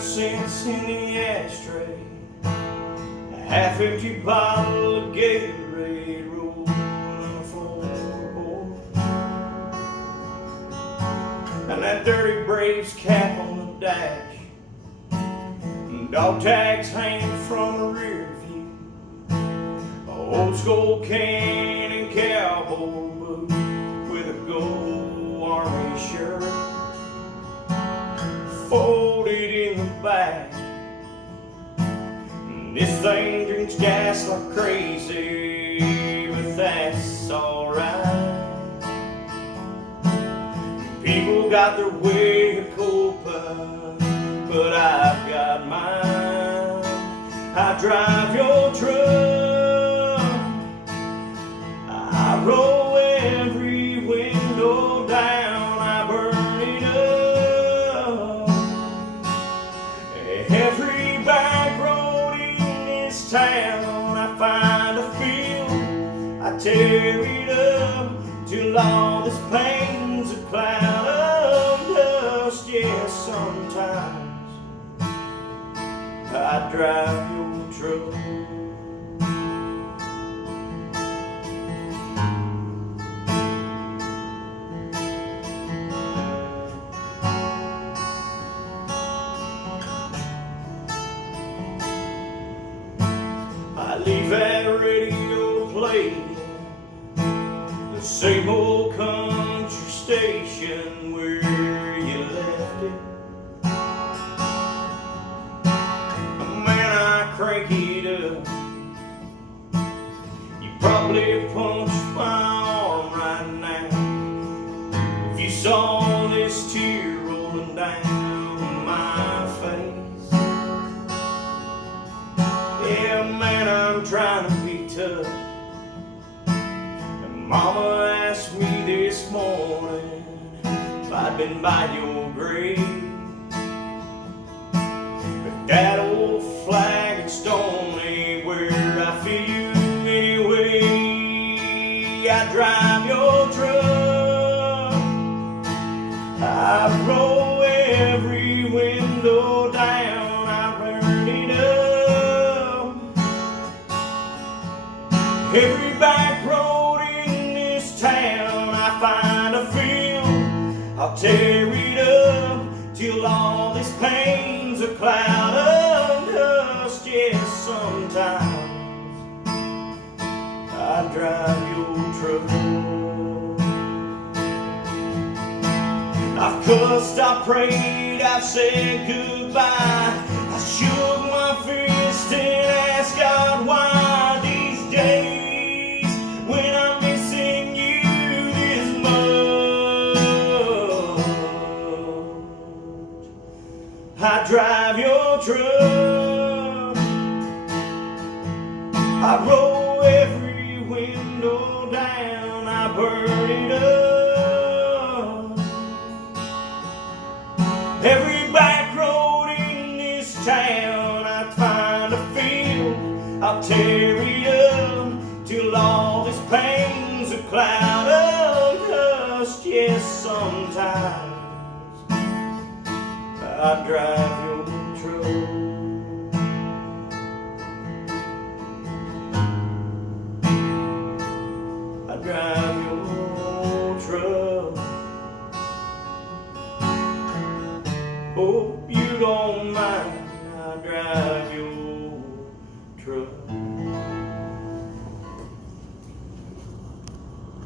cents in the ashtray, a half-empty bottle of Gatorade rolled on the floorboard, and that dirty Braves cap on the dash, and dog tags hanging from a rear view, a old school can and cowboy boot with a gold army shirt folded in the back. This thing drinks gas like crazy, but that's alright. People got their way of coping, but I've got mine. I drive your truck, I roll every window down, I burn it up. Every back road in this town, I find a field, I tear it up till all this pain's a cloud of dust. Yes, sometimes I drive your truck. I leave that radio playing, the same old country station where you left it. Man, I crank it up, you probably punch my arm right now if you saw this tear rolling down my face. Yeah, man, I'm trying to be tough, and Mama asked me this morning if I'd been by your grave. But that old flag and stone ain't where I feel you anyway. I drive your truck, I roll every window down, I burn it up. Every back road in this town, I find a field, I'll tear it up till all this pain's a cloud of dust. Yes, sometimes I drive your truck. I've cussed, I prayed, I've said goodbye, I shook my fist and asked God why. These days when I'm missing you this much, I drive your truck, I roll every window down, I burn it up. Every back road in this town, I find a field, I'll tear it up till all this pain's a cloud of dust. Yes, sometimes I drive your truck. I drive your truck. Hope you don't mind.